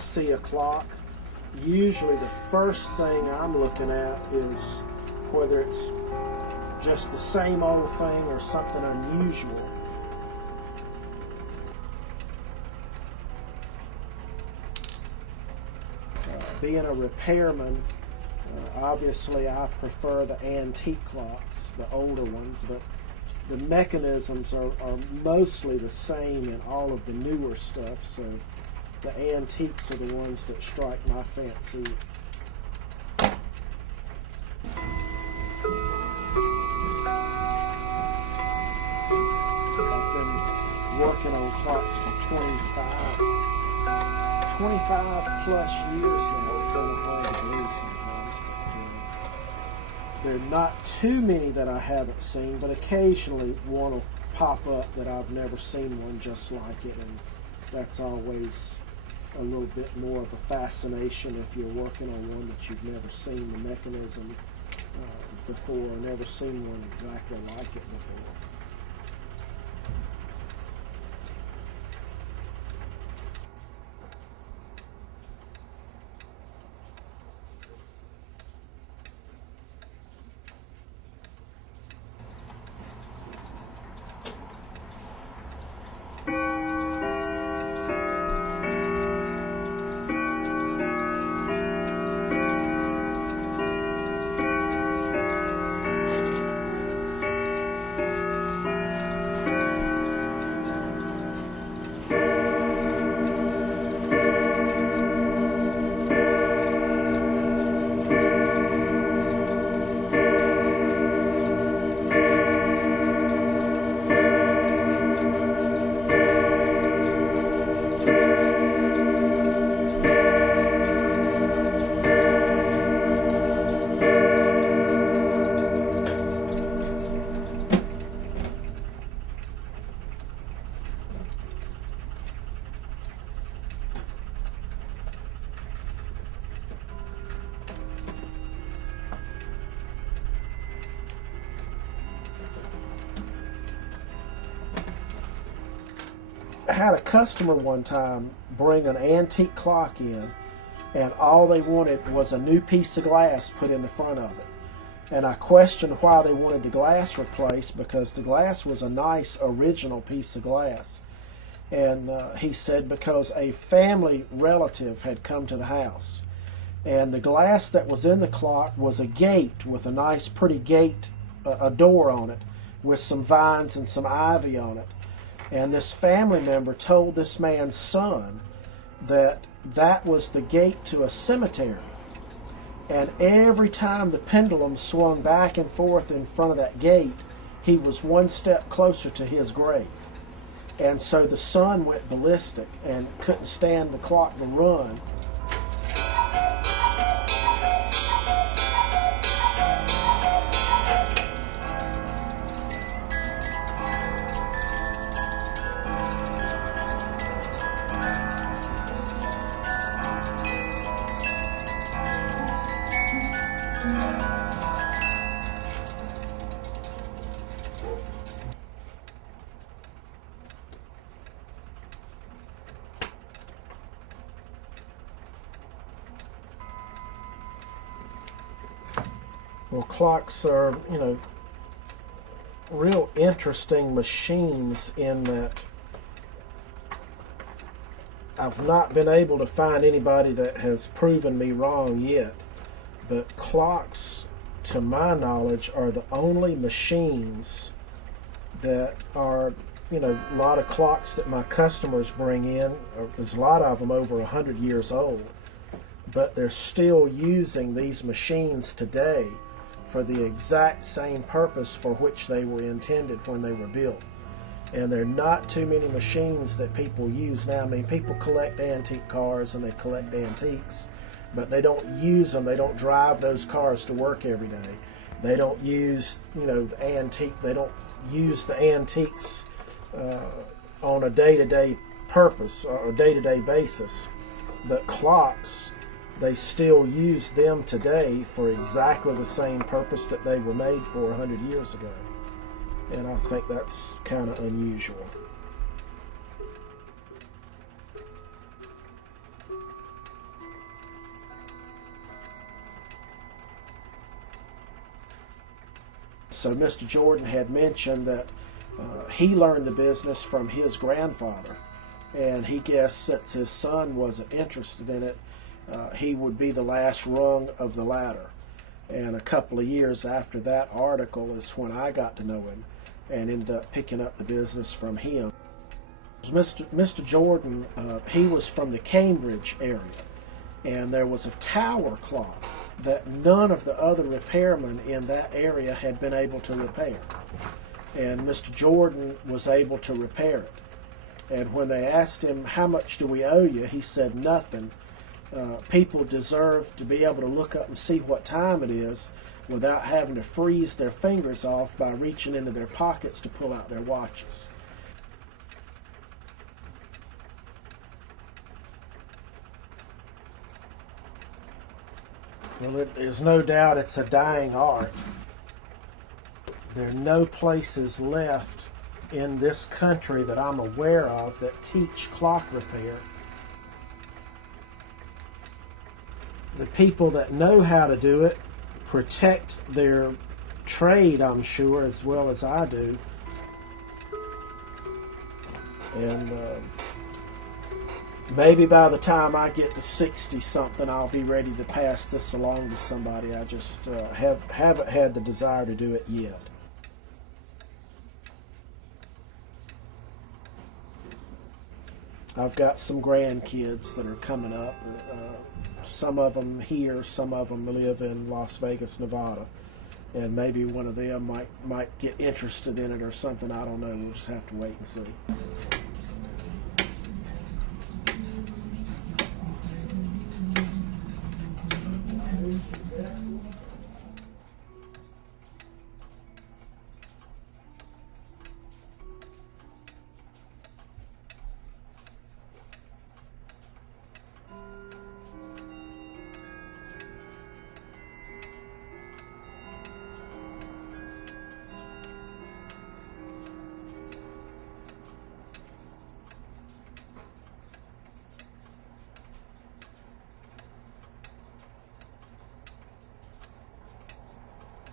see a clock, usually the first thing I'm looking at is whether it's just the same old thing or something unusual. Being a repairman, obviously I prefer the antique clocks, the older ones, but the mechanisms are mostly the same in all of the newer stuff, so the antiques are the ones that strike my fancy. I've been working on clocks for 25 plus years now. It's kind of hard to believe sometimes, but there are not too many that I haven't seen, but occasionally one will pop up that I've never seen one just like it, and that's always a little bit more of a fascination if you're working on one that you've never seen the mechanism before, or never seen one exactly like it before. I had a customer one time bring an antique clock in, and all they wanted was a new piece of glass put in the front of it. And I questioned why they wanted the glass replaced, because the glass was a nice original piece of glass. And he said because a family relative had come to the house, and the glass that was in the clock was a gate with a nice pretty gate, a door on it, with some vines and some ivy on it. And this family member told this man's son that that was the gate to a cemetery. And every time the pendulum swung back and forth in front of that gate, he was one step closer to his grave. And so the son went ballistic and couldn't stand the clock to run. Well, clocks are, real interesting machines in that I've not been able to find anybody that has proven me wrong yet. But clocks, to my knowledge, are the only machines that are, a lot of clocks that my customers bring in. There's a lot of them over 100 years old, but they're still using these machines today for the exact same purpose for which they were intended when they were built. And there are not too many machines that people use now. I mean, people collect antique cars and they collect antiques, but they don't use them. They don't drive those cars to work every day. They don't use, they don't use the antiques on a day-to-day purpose or a day-to-day basis. But clocks, they still use them today for exactly the same purpose that they were made for 100 years ago. And I think that's kind of unusual. So Mr. Jordan had mentioned that he learned the business from his grandfather, and he guessed since his son wasn't interested in it, he would be the last rung of the ladder. And a couple of years after that article is when I got to know him and ended up picking up the business from him. Mr. Jordan, he was from the Cambridge area, and there was a tower clock that none of the other repairmen in that area had been able to repair. And Mr. Jordan was able to repair it. And when they asked him, how much do we owe you? He said, nothing. People deserve to be able to look up and see what time it is without having to freeze their fingers off by reaching into their pockets to pull out their watches. Well, there's no doubt it's a dying art. There are no places left in this country that I'm aware of that teach clock repair. The people that know how to do it protect their trade, I'm sure, as well as I do. And maybe by the time I get to 60-something, I'll be ready to pass this along to somebody. I just haven't had the desire to do it yet. I've got some grandkids that are coming up. Some of them here, some of them live in Las Vegas, Nevada. And maybe one of them might get interested in it or something. I don't know. We'll just have to wait and see.